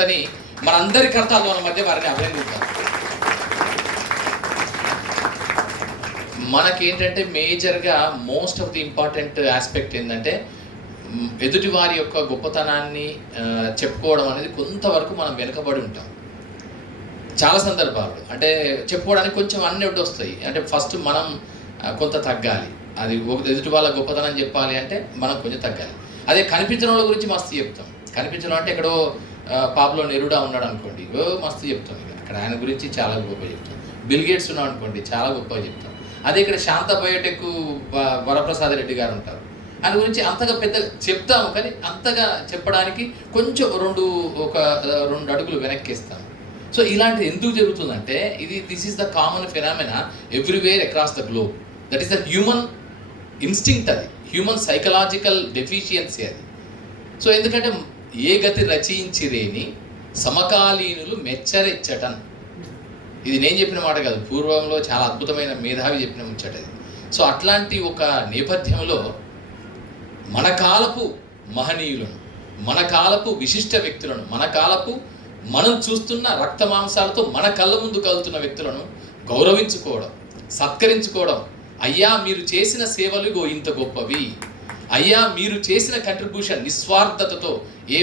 అని మనందరి కర్తాలు మన మధ్య వారిని అభినందిద్దాం. మనకేంటంటే మేజర్గా most of the important aspect ఏంటంటే ఎదుటి వారి యొక్క గొప్పతనాన్ని చెప్పుకోవడం అనేది కొంతవరకు మనం వెనుకబడి ఉంటాం. చాలా సందర్భాలు. అంటే చెప్పుకోవడానికి కొంచెం అన్ని ఒకటి వస్తాయి. అంటే ఫస్ట్ మనం కొంత తగ్గాలి. అది ఒక ఎదుటి వాళ్ళ గొప్పతనం చెప్పాలి అంటే మనం కొంచెం తగ్గాలి. అదే కనిపించిన వాళ్ళ గురించి మస్తు చెప్తాం. కనిపించడం అంటే ఎక్కడో పాపలో నెరుడా ఉన్నాడు అనుకోండి. ఓ మస్తు చెప్తాం ఇక. అక్కడ ఆయన గురించి చాలా గొప్ప చెప్తాం. బిల్ గేట్స్ ఉన్నాడు అనుకోండి చాలా గొప్పగా చెప్తాం. అదే ఇక్కడ శాంత బయోటెక్ వరప్రసాద్ రెడ్డి గారు ఉంటారు. ఆయన గురించి అంతగా పెద్ద చెప్తాము కానీ అంతగా చెప్పడానికి కొంచెం రెండు ఒక రెండు అడుగులు వెనక్కిస్తాము సో ఇలాంటిది ఎందుకు జరుగుతుందంటే ఇది this is the common phenomena everywhere across the globe that is the human instinct అది. హ్యూమన్ సైకలాజికల్ డెఫిషియన్సీ అది. సో ఎందుకంటే ఏ గతి రచయించిరేని సమకాలీనులు మెచ్చరెచ్చటన్. ఇది నేను చెప్పిన మాట కాదు పూర్వంలో చాలా అద్భుతమైన మేధావి చెప్పిన ముచ్చట ఇది. సో అట్లాంటి ఒక నేపథ్యంలో మన కాలపు మహనీయులను మన కాలపు విశిష్ట వ్యక్తులను మన కాలపు మనం చూస్తున్న రక్త మాంసాలతో మన కళ్ళ ముందు కలుతున్న వ్యక్తులను గౌరవించుకోవడం సత్కరించుకోవడం అయ్యా మీరు చేసిన సేవలు ఇంత గొప్పవి. అయ్యా మీరు చేసిన కంట్రిబ్యూషన్ నిస్వార్థతతో ఏ